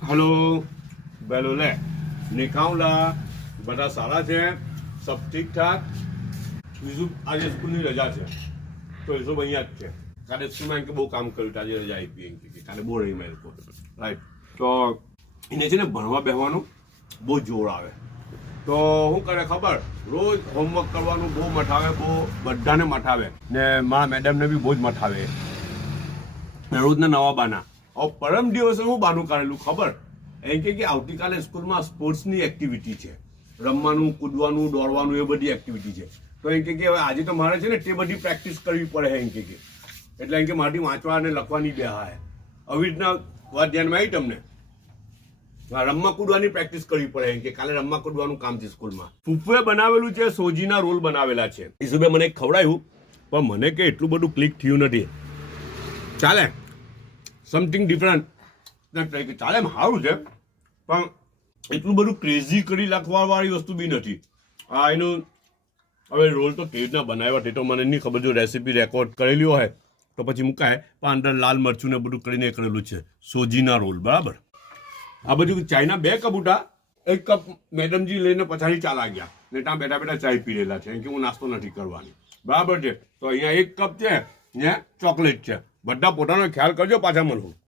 hello बेलो ले निकाउला બધા સારા છે સબ ઠીક ઠાક બીજું આજે સ્કૂલની રજા છે તો એ સબ અહીંયા જ છે કાલે સ્કૂલમાં કે બહુ કામ કર્યું આજે રજા આપી કે કાલે બહુ રહી મેં લોકો રાઈટ તો એને છે ને ભણવા બેસવાનું બહુ જોર આવે તો શું કરે ખબર રોજ હોમવર્ક કરવાનું બહુ મઠાવે બહુ બધાને મઠાવે ને મારા મેડમને બી બહુ જ મઠાવે રોજના નવા બાના હવે પરમ દિવસે હું બાનું કાઢેલું ખબર એમ કે આવતીકાલે સ્કૂલમાં સ્પોર્ટ્સની એક્ટિવિટી છે રમવાનું કૂદવાનું દોડવાનું એ બધી એક્ટિવિટી છે તો એમ કે હવે આજે તો મારે છે ને તે બધી પ્રેક્ટિસ કરવી પડે એમ કે એટલે એમ કે મારી વાંચવા અને લખવાની બે હા આવી રીતના વાત ધ્યાનમાં આવી તમને રમવા કૂદવાની પ્રેક્ટિસ કરવી પડે એમ કે કાલે રમવા કૂદવાનું કામ છે સ્કૂલમાં ફૂફુએ બનાવેલું છે સોજીના રોલ બનાવેલા છે ઈસુબે મને ખવડાવ્યું પણ મને કે એટલું બધું ક્લિક થયું નથી ચાલે સમથિંગ ડિફરન્ટ ચાલે એમ સારું છે પણ એટલું બધું ક્રેઝી કરી લખવાવાળી વસ્તુ બી નથી આ એનું હવે રોલ તો કેવી રીતના બનાવ્યા તે તો મને નહીં ખબર જો રેસીપી રેકોર્ડ કરેલી હોય તો પછી મુકાય પણ અંદર લાલ મરચું ને બધું કરીને કરેલું છે સોજીના રોલ બરાબર આ બધું ચાયના 2 કપ ઉઠા 1 કપ મેડમજી લઈને પછાડી ચાલા ગયા ને ત્યાં બેઠા બેઠા ચાય પી રહેલા છે કે હું નાસ્તો નથી કરવાની બરાબર છે તો અહીંયા 1 કપ છે ને ચોકલેટ છે બધા પોતાનો ખ્યાલ કરજો પાછા મળવું